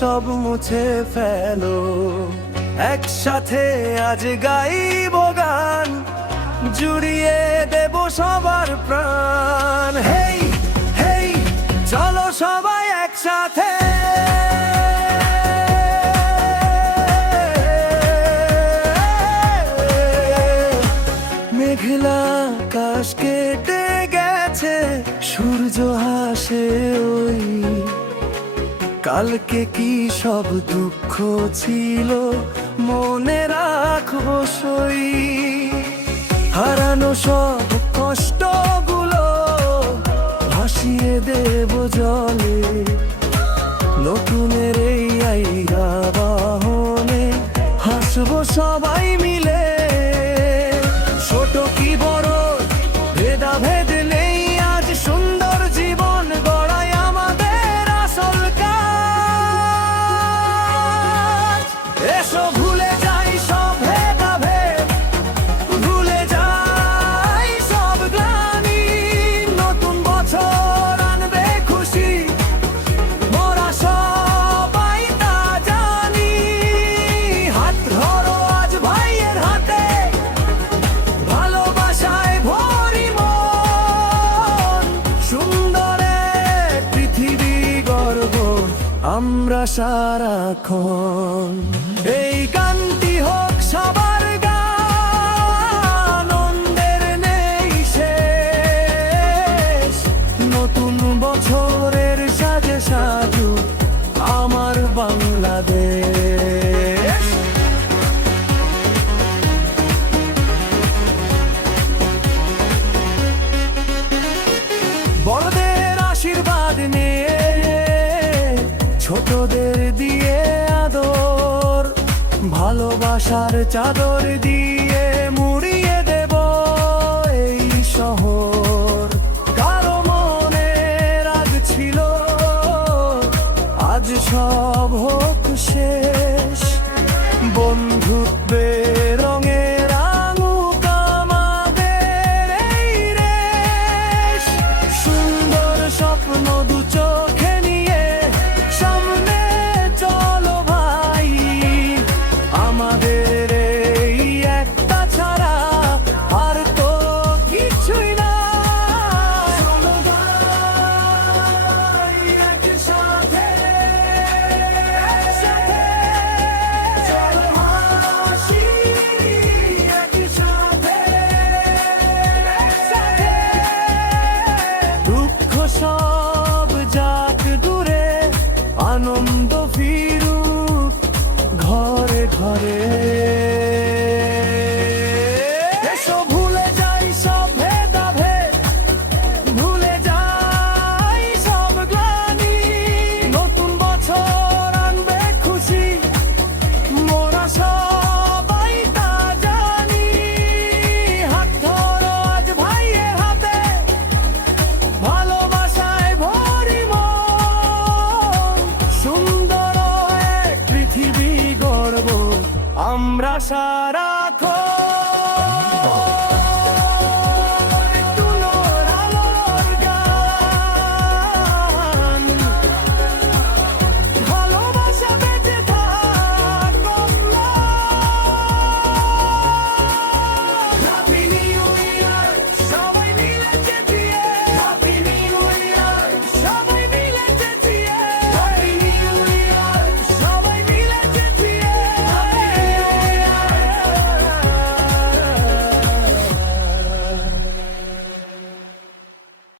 সব মুছে ফেলো। একসাথে আজ গাইব গান, জুড়িয়ে দেব সবার প্রাণ। হেই হেই চলো সবাই একসাথে। মেঘলা আকাশ কেটে গেছে, সূর্য হাসে ওই। কালকে কি সব দুঃখ ছিল, মনে রাখবো সই। হারানো সব কষ্টগুলো ভাসিয়ে দেব জলে। নতুনের এই আবাহনে হাসবো সবাই মিলে। ছোট কি বড় ভেদাভেদ নেই, আজ সুন্দর জীবন গড়াই আমাদের আসল কাজ। এসো ভুলে যাই সব ভেদাভেদ, ভুলে যাই সব গ্লানি। নতুন বছর আনবে খুশি, মোরা সবাই তা জানি। হাত ধরো আজ ভাইয়ের হাতে, ভালোবাসায় ভরি মন। সুন্দর এক পৃথিবী গর্ব আমরা সারাক্ষণ। এই গানটি হোক সবার গান, আনন্দের নেই শেষ। নতুন বছরের সাজে সাজু আমার বাংলাদেশ। বড়দের আশীর্বাদ নিয়ে, ছোটদের দিয়ে আদর। ভালোবাসার চাদর দিয়ে মুড়িয়ে দেব এই শহর। কারো মনে রাগ ছিল, আজ সব হোক শেষ। বন্ধুত্বের রঙের আঙুক আমাদের এই রেশ। সুন্দর স্বপ্ন দু চোখে নিয়ে সামনে চলো ভাই। আমাদের এই একটা ছাড়া আর তো কিছুই না। চলো ভাই একসাথে, একসাথে চলো হাসি। একসাথে, একসাথে দুঃখ সব যাক দূরে, আনন্দ ফিরুক ঘরে ঘরে। এসো ভুলে যাই সব ভেদাভেদ, ভুলে যাই সব গ্লানি। নতুন বছর আনবে খুশি, মোরা সবাই তা জানি। হাত ধরো আজ ভাইয়ের হাতে, ভালোবাসায় ভরি মন। সুন্দর এক পৃথিবী গড়ব আমরা